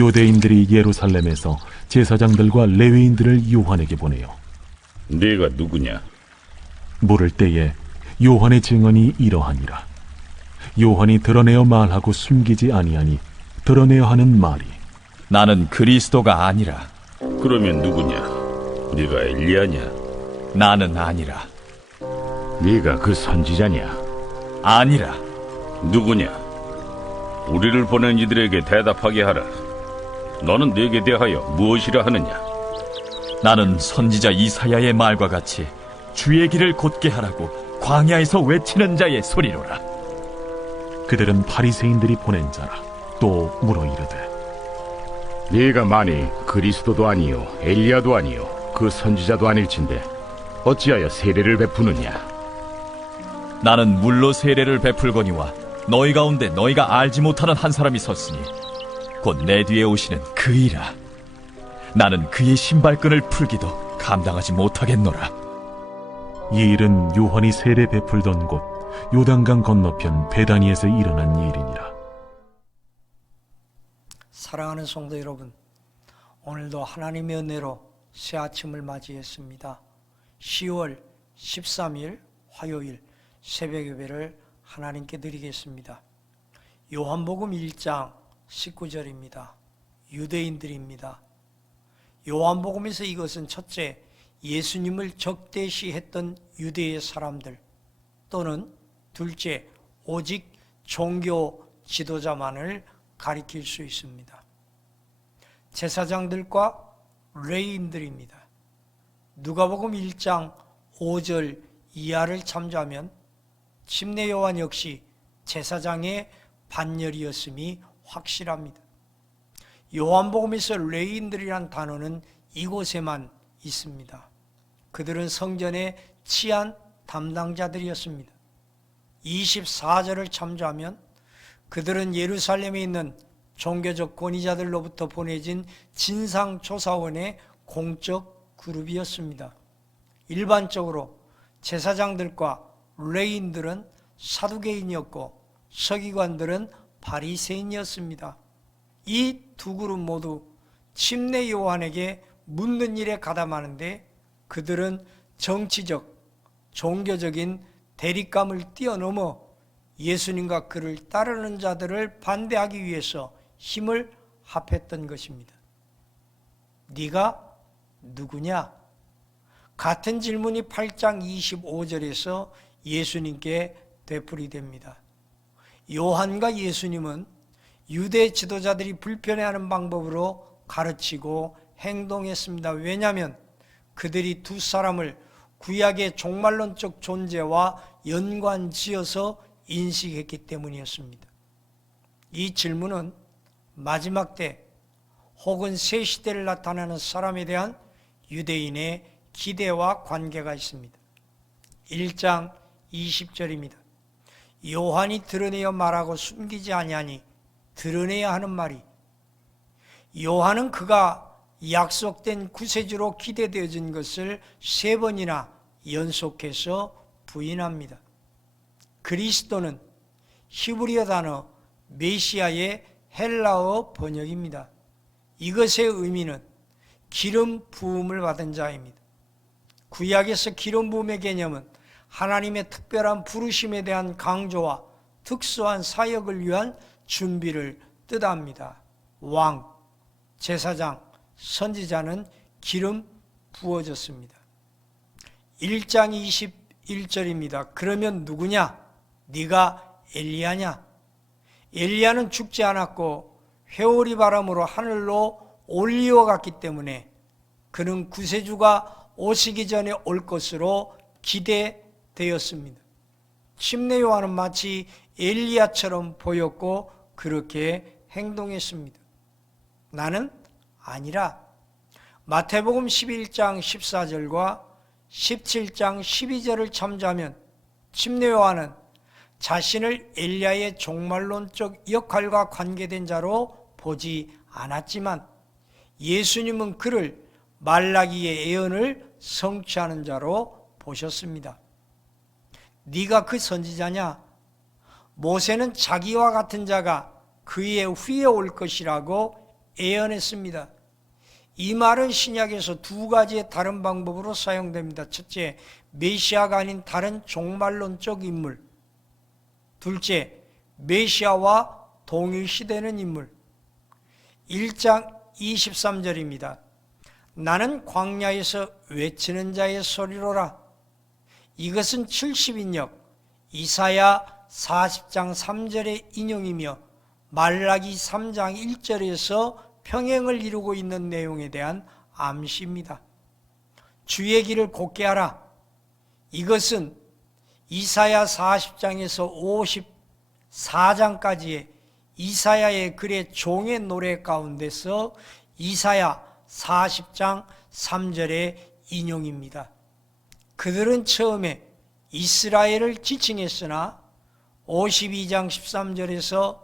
유대인들이 예루살렘에서 제사장들과 레위인들을 요한에게 보내요. 네가 누구냐? 물을 때에 요한의 증언이 이러하니라. 요한이 드러내어 말하고 숨기지 아니하니 드러내어 하는 말이 나는 그리스도가 아니라. 그러면 누구냐? 네가 엘리야냐? 나는 아니라. 네가 그 선지자냐? 아니라. 누구냐? 우리를 보낸 이들에게 대답하게 하라. 너는 네게 대하여 무엇이라 하느냐? 나는 선지자 이사야의 말과 같이 주의 길을 곧게 하라고 광야에서 외치는 자의 소리로라. 그들은 바리새인들이 보낸 자라. 또 물어 이르되 네가 만일 그리스도도 아니요 엘리야도 아니요 그 선지자도 아닐진데 어찌하여 세례를 베푸느냐? 나는 물로 세례를 베풀거니와 너희 가운데 너희가 알지 못하는 한 사람이 섰으니 곧 내 뒤에 오시는 그이라. 나는 그의 신발끈을 풀기도 감당하지 못하겠노라. 이 일은 요한이 세례 베풀던 곳 요단강 건너편 베다니에서 일어난 일이니라. 사랑하는 성도 여러분, 오늘도 하나님의 은혜로 새 아침을 맞이했습니다. 10월 13일 화요일 새벽 예배를 하나님께 드리겠습니다. 요한복음 1장 19절입니다. 유대인들입니다. 요한복음에서 이것은 첫째, 예수님을 적대시했던 유대의 사람들, 또는 둘째, 오직 종교 지도자만을 가리킬 수 있습니다. 제사장들과 레위인들입니다. 누가복음 1장 5절 이하를 참조하면 침례 요한 역시 제사장의 반열이었음이 확실합니다. 요한복음에서 레위인들이란 단어는 이곳에만 있습니다. 그들은 성전의 치안 담당자들이었습니다. 24절을 참조하면 그들은 예루살렘에 있는 종교적 권위자들로부터 보내진 진상조사원의 공적 그룹이었습니다. 일반적으로 제사장들과 레위인들은 사두개인이었고 서기관들은 바리새인이었습니다. 이 두 그룹 모두 침례 요한에게 묻는 일에 가담하는데 그들은 정치적, 종교적인 대립감을 뛰어넘어 예수님과 그를 따르는 자들을 반대하기 위해서 힘을 합했던 것입니다. 네가 누구냐? 같은 질문이 8장 25절에서 예수님께 되풀이됩니다. 요한과 예수님은 유대 지도자들이 불편해하는 방법으로 가르치고 행동했습니다. 왜냐하면 그들이 두 사람을 구약의 종말론적 존재와 연관지어서 인식했기 때문이었습니다. 이 질문은 마지막 때 혹은 새 시대를 나타내는 사람에 대한 유대인의 기대와 관계가 있습니다. 1장 20절입니다. 요한이 드러내어 말하고 숨기지 아니하니 드러내야 하는 말이, 요한은 그가 약속된 구세주로 기대되어진 것을 3번이나 연속해서 부인합니다. 그리스도는 히브리어 단어 메시아의 헬라어 번역입니다. 이것의 의미는 기름 부음을 받은 자입니다. 구약에서 기름 부음의 개념은 하나님의 특별한 부르심에 대한 강조와 특수한 사역을 위한 준비를 뜻합니다. 왕, 제사장, 선지자는 기름 부어졌습니다. 1장 21절입니다. 그러면 누구냐? 네가 엘리야냐? 엘리야는 죽지 않았고 회오리 바람으로 하늘로 올리어갔기 때문에 그는 구세주가 오시기 전에 올 것으로 기대되었습니다. 침례 요한은 마치 엘리야처럼 보였고 그렇게 행동했습니다. 나는 아니라. 마태복음 11장 14절과 17장 12절을 참조하면 침례 요한은 자신을 엘리야의 종말론적 역할과 관계된 자로 보지 않았지만 예수님은 그를 말라기의 예언을 성취하는 자로 보셨습니다. 네가 그 선지자냐? 모세는 자기와 같은 자가 그의 후에 올 것이라고 예언했습니다. 이 말은 신약에서 두 가지의 다른 방법으로 사용됩니다. 첫째, 메시아가 아닌 다른 종말론적 인물. 둘째, 메시아와 동일시되는 인물. 1장 23절입니다. 나는 광야에서 외치는 자의 소리로라. 이것은 70인역 이사야 40장 3절의 인용이며 말라기 3장 1절에서 평행을 이루고 있는 내용에 대한 암시입니다. 주의 길을 곧게 하라. 이것은 이사야 40장에서 54장까지의 이사야의 글의 종의 노래 가운데서 이사야 40장 3절의 인용입니다. 그들은 처음에 이스라엘을 지칭했으나 52장 13절에서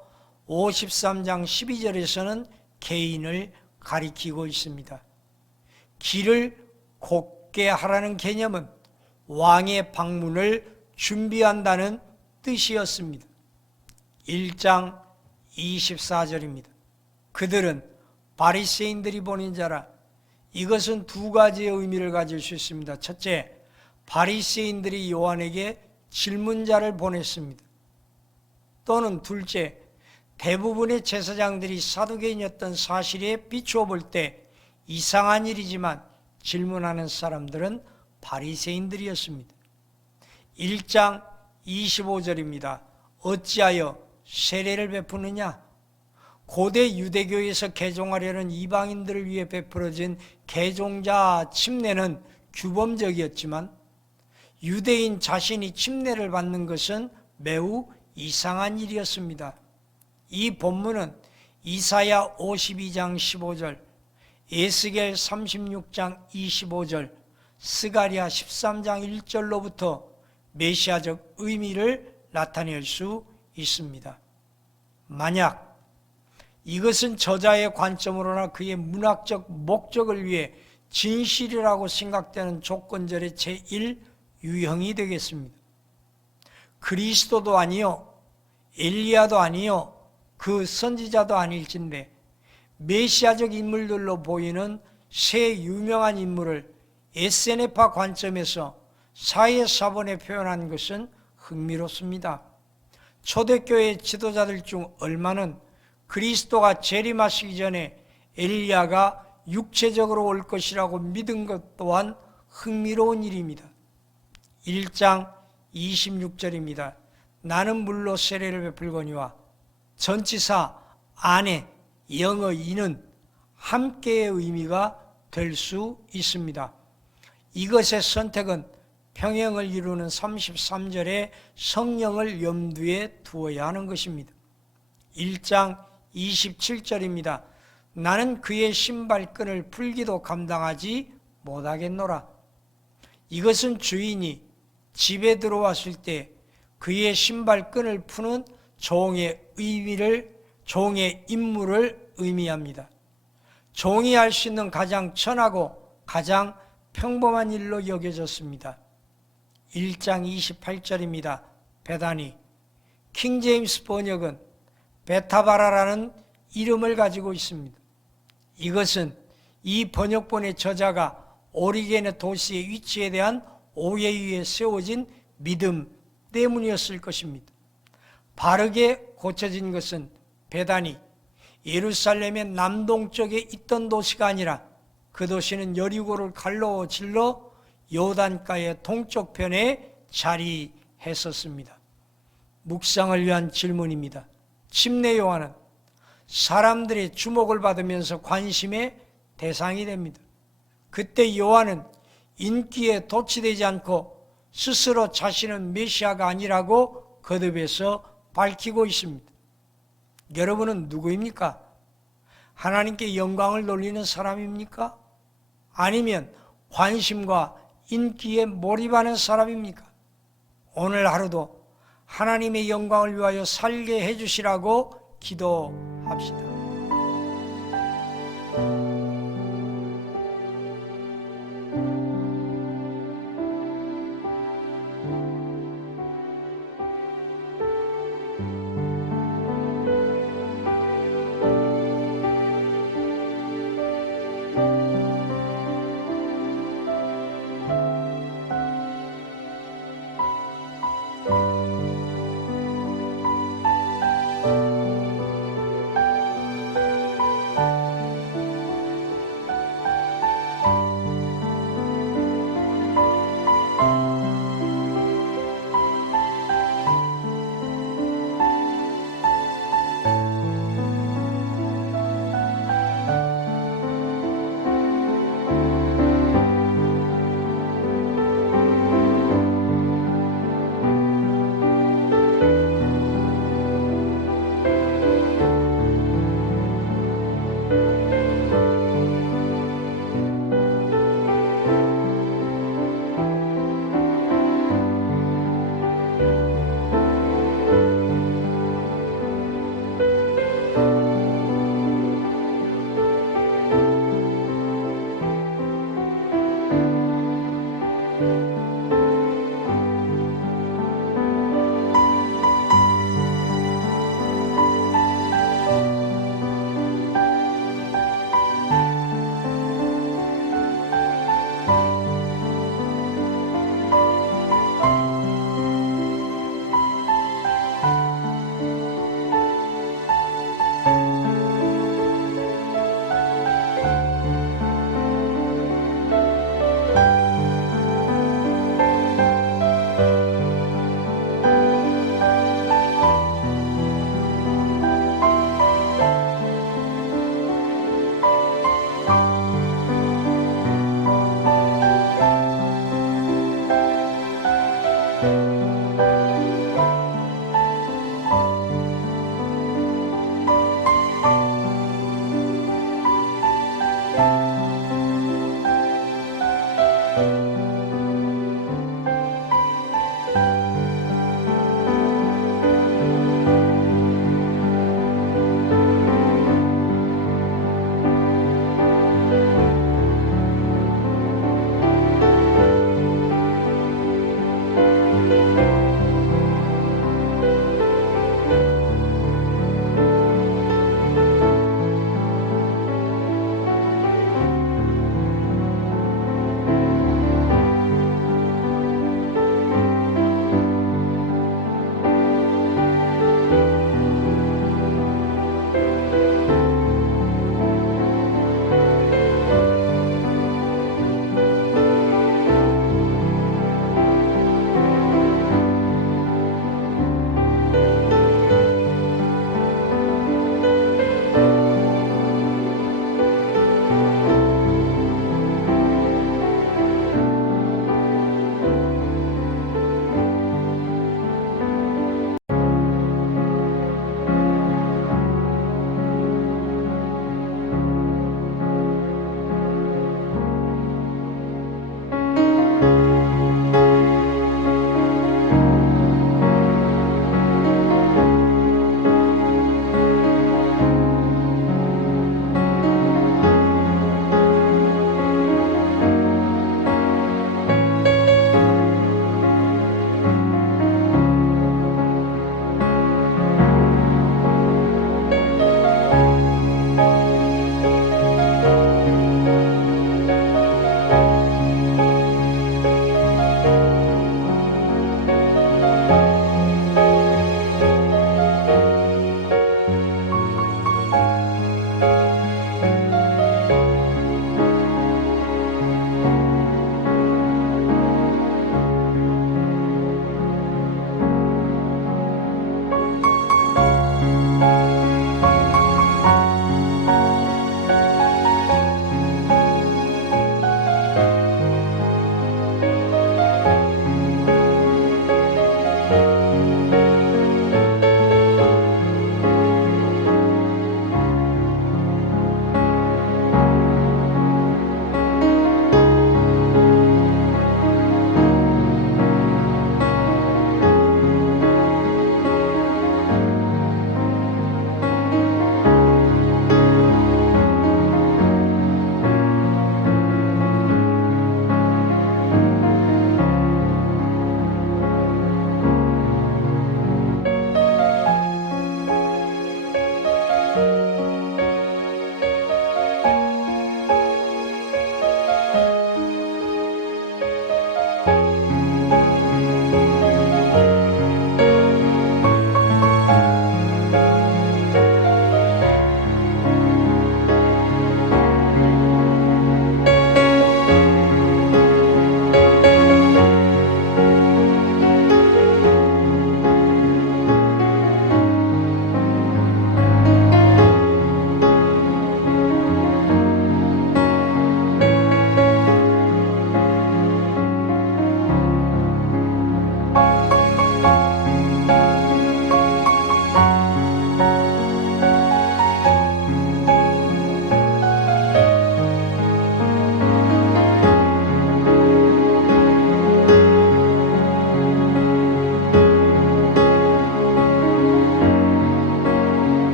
53장 12절에서는 개인을 가리키고 있습니다. 길을 곧게 하라는 개념은 왕의 방문을 준비한다는 뜻이었습니다. 1장 24절입니다. 그들은 바리새인들이 보낸 자라. 이것은 두 가지의 의미를 가질 수 있습니다. 첫째, 바리새인들이 요한에게 질문자를 보냈습니다. 또는 둘째, 대부분의 제사장들이 사두개인이었던 사실에 비추어 볼 때 이상한 일이지만 질문하는 사람들은 바리새인들이었습니다. 1장 25절입니다. 어찌하여 세례를 베푸느냐? 고대 유대교에서 개종하려는 이방인들을 위해 베풀어진 개종자 침례는 규범적이었지만 유대인 자신이 침례를 받는 것은 매우 이상한 일이었습니다. 이 본문은 이사야 52장 15절, 에스겔 36장 25절, 스가랴 13장 1절로부터 메시아적 의미를 나타낼 수 있습니다. 만약 이것은 저자의 관점으로나 그의 문학적 목적을 위해 진실이라고 생각되는 조건절의 제1 유형이 되겠습니다. 그리스도도 아니요 엘리야도 아니요 그 선지자도 아닐진데 메시아적 인물들로 보이는 세 유명한 인물을 에세네파 관점에서 사회사본에 표현한 것은 흥미롭습니다. 초대교회 지도자들 중 얼마는 그리스도가 재림하시기 전에 엘리야가 육체적으로 올 것이라고 믿은 것 또한 흥미로운 일입니다. 1장 26절입니다. 나는 물로 세례를 베풀거니와 전치사 안에 영어 이는 함께의 의미가 될 수 있습니다. 이것의 선택은 평행을 이루는 33절의 성령을 염두에 두어야 하는 것입니다. 1장 27절입니다. 나는 그의 신발끈을 풀기도 감당하지 못하겠노라. 이것은 주인이 집에 들어왔을 때 그의 신발끈을 푸는 종의 임무를 의미합니다. 종이 할 수 있는 가장 천하고 가장 평범한 일로 여겨졌습니다. 1장 28절입니다. 베다니, 킹제임스 번역은 베타바라라는 이름을 가지고 있습니다. 이것은 이 번역본의 저자가 오리겐의 도시의 위치에 대한 오해 위에 세워진 믿음 때문이었을 것입니다. 바르게 고쳐진 것은 베다니, 예루살렘의 남동쪽에 있던 도시가 아니라 그 도시는 여리고를 갈로 질러 요단가의 동쪽편에 자리했었습니다. 묵상을 위한 질문입니다. 침례 요한은 사람들의 주목을 받으면서 관심의 대상이 됩니다. 그때 요한은 인기에 도취되지 않고 스스로 자신은 메시아가 아니라고 거듭해서 밝히고 있습니다. 여러분은 누구입니까? 하나님께 영광을 돌리는 사람입니까? 아니면 관심과 인기에 몰입하는 사람입니까? 오늘 하루도 하나님의 영광을 위하여 살게 해주시라고 기도합시다.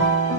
아멘.